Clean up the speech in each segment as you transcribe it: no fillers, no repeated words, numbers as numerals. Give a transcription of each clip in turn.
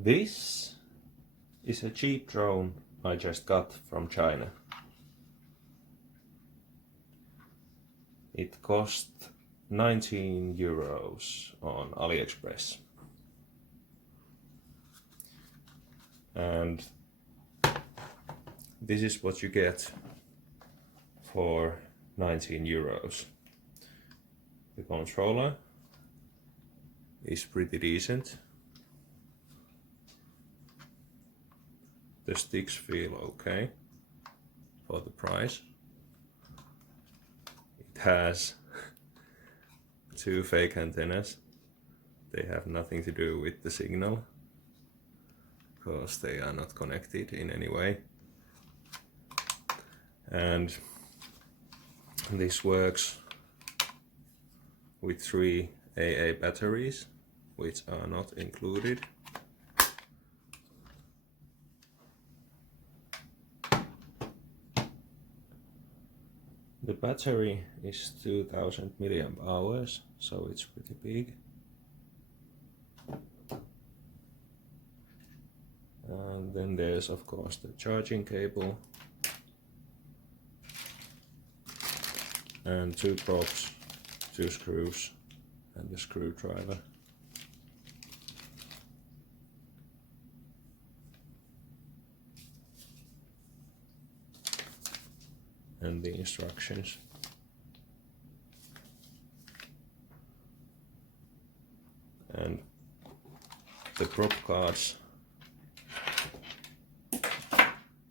This is a cheap drone I just got from China. It cost 19 euros on AliExpress. And this is what you get for 19 euros. The controller is pretty decent. The sticks feel okay for the price. It has two fake antennas. They have nothing to do with the signal because they are not connected in any way. And this works with 3 AA batteries, which are not included. The battery is 2000 milliamp hours, so it's pretty big. And then there's of course the charging cable and 2 props, 2 screws and the screwdriver. And the instructions. And the prop cards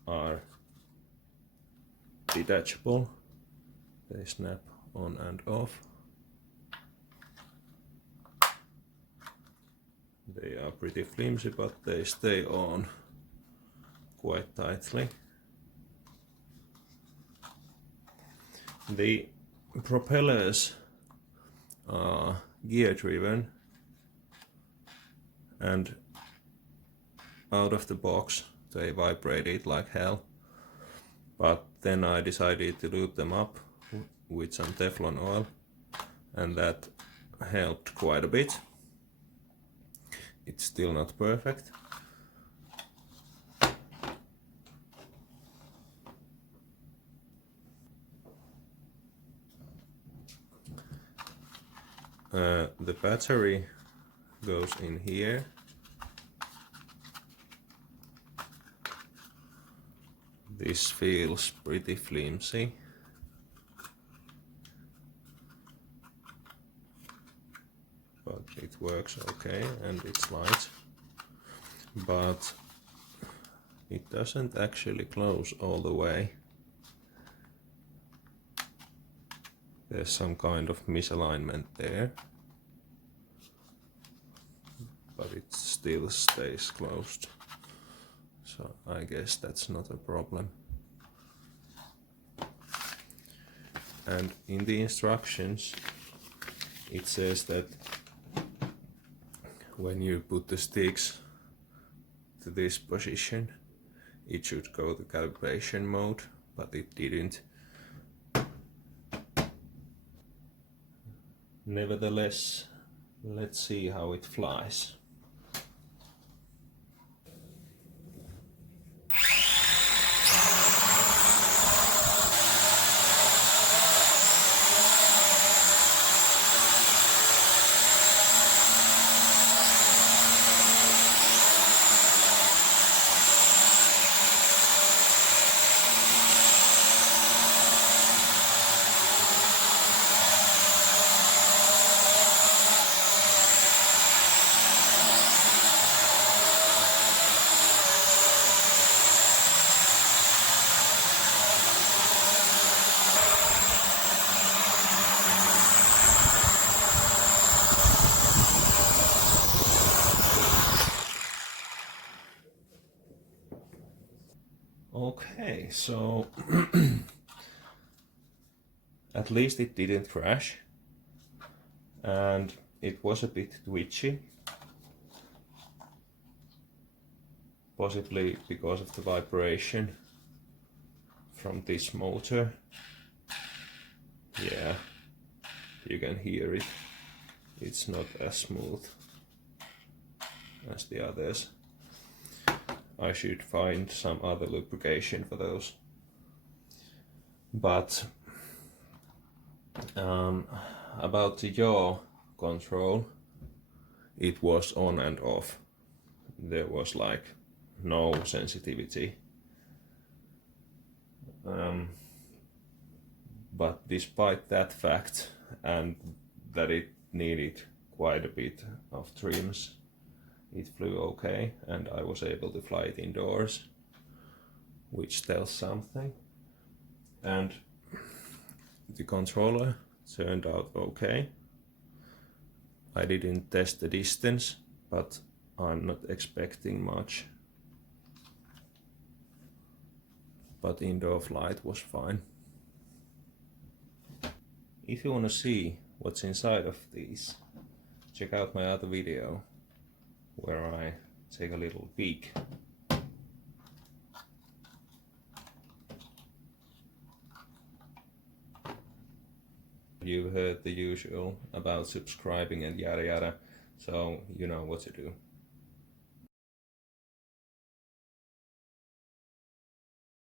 are detachable. They snap on and off. They are pretty flimsy, but they stay on quite tightly. The propellers are gear driven, and out of the box they vibrated like hell, but then I decided to lube them up with some Teflon oil, and that helped quite a bit. It's still not perfect. The battery goes in here. This feels pretty flimsy. But it works okay and it's light. But it doesn't actually close all the way. There's some kind of misalignment there, but it still stays closed. So I guess that's not a problem. And in the instructions it says that when you put the sticks to this position, it should go to calibration mode, but it didn't. Nevertheless, let's see how it flies. Okay, so at least it didn't crash, and it was a bit twitchy, possibly because of the vibration from this motor. Yeah, you can hear it. It's not as smooth as the others. I should find some other lubrication for those. But about the yaw control, it was on and off. There was like no sensitivity. But despite that fact, and that it needed quite a bit of trims, it flew okay, and I was able to fly it indoors, which tells something. And the controller turned out okay. I didn't test the distance, but I'm not expecting much. But indoor flight was fine. If you want to see what's inside of these, check out my other video where I take a little peek. You've heard the usual about subscribing and yada yada, so you know what to do.